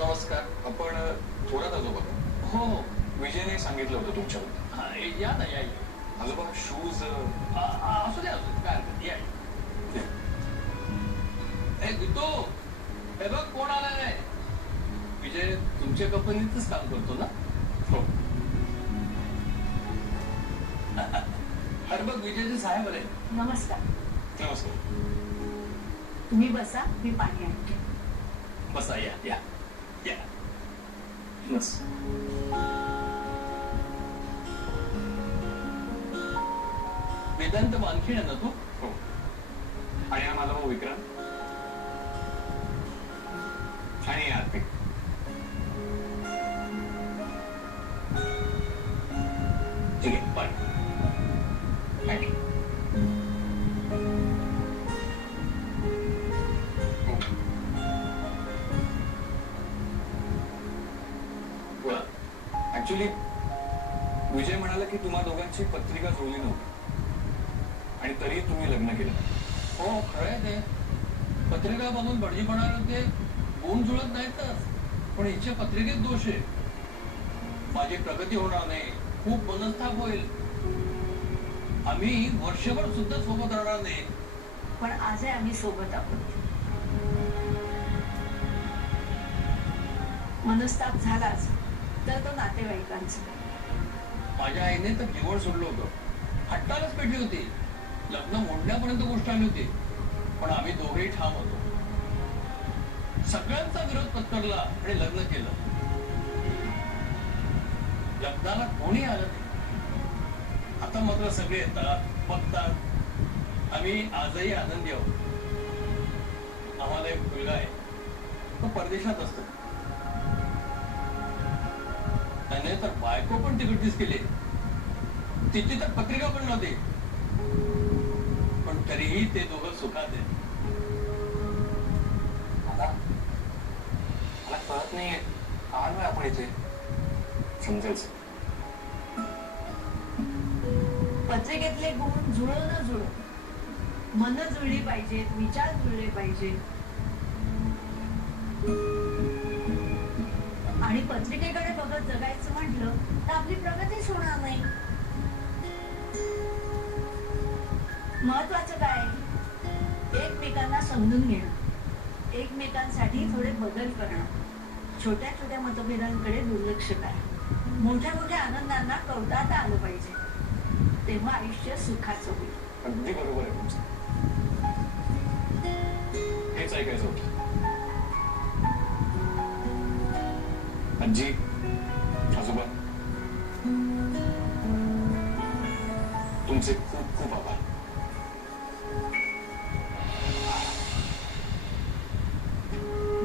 नमस्कार. आपण थोरात आजोबा. हो हो. विजयने सांगितलं होतं तुमच्याबद्दल. या ना या आजोबा शूज. असू द्या काय हरकत या. गीतो हे बघ कोण आलाय. विजय तुमच्या कंपनीतच काम करतो ना. हो. अरे बघ विजयचे साहेब आले. नमस्कार. नमस्कार. तुम्ही बसा, मी पाणी आणते. बसा या या या. बस. वेदांत मानखी आहे ना तू. हो. आणि हा माझा भाऊ विक्रांत आणि आर्थिक. ठीक आहे पाणी. थँक्यू. ऍक्च्युली विजय म्हणाला की तुम्हा दोघांची पत्रिका जुळली नव्हती आणि तरी तुम्ही लग्न केलं. हो खरंय ते. पत्रिका बघून भटजी म्हणाले होते गुण जुळत नाहीतच, पण हिच्या पत्रिकेत दोष आहे. माझी प्रगती होणार नाही, खूप मनस्ताप होईल, आम्ही वर्षभर सुद्धा सोबत राहणार नाही. पण आजही आम्ही सोबत आहोत. मनस्ताप झालाच तर तो नातेवाईकांचा. माझ्या आईने तर जीवन सोडलं होतं, हट्टालाच पेटली होती. लग्न मोडण्यापर्यंत गोष्ट आली होती, पण आम्ही दोघेही ठाम होतो. सगळ्यांचा विरोध पत्करला आणि लग्न केलं. लग्नाला कोणी आलं नाही. आता मात्र सगळे येतात बघतात. आम्ही आजही आनंदी आहोत. आम्हाला एक मुलगा आहे, तो परदेशात असतो. त्याने तर बायको पण तिकडचीच केली. तिची तर पत्रिका पण नव्हती, पण तरीही ते दोघं सुखात आहेत. मला कळत नाहीये आलोय आपण इथे. समजेल. पत्रिकेतले गुण जुळो न जुळो, मन जुळली पाहिजेत, विचार जुळले पाहिजे. आणि पत्रिकेकडे बघत जगायचं म्हटलं तर आपली प्रगतीच होणार नाही. महत्वाचं काय, एकमेकांना समजून घेणं, एकमेकांसाठी थोडे बदल करणं, छोट्या छोट्या मतभेदांकडे दुर्लक्ष करा. मोठ्या मोठ्या आनंदांना कवटाळता आलं पाहिजे, तेव्हा आयुष्य सुखाचं होईल. अगदी बरोबर आहे तुमचं. हेच ऐकायचं होतं. आजी, आजोबा, तुमचे खूप खूप आभार.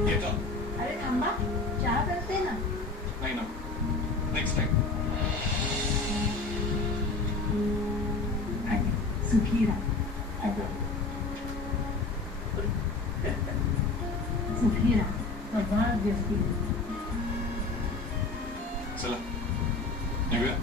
येतो. अरे थांबा, चहा करते ना. नाही ना, नेक्स्ट टाइम. सुखी राहा. सुखी राहा. चला निघूया.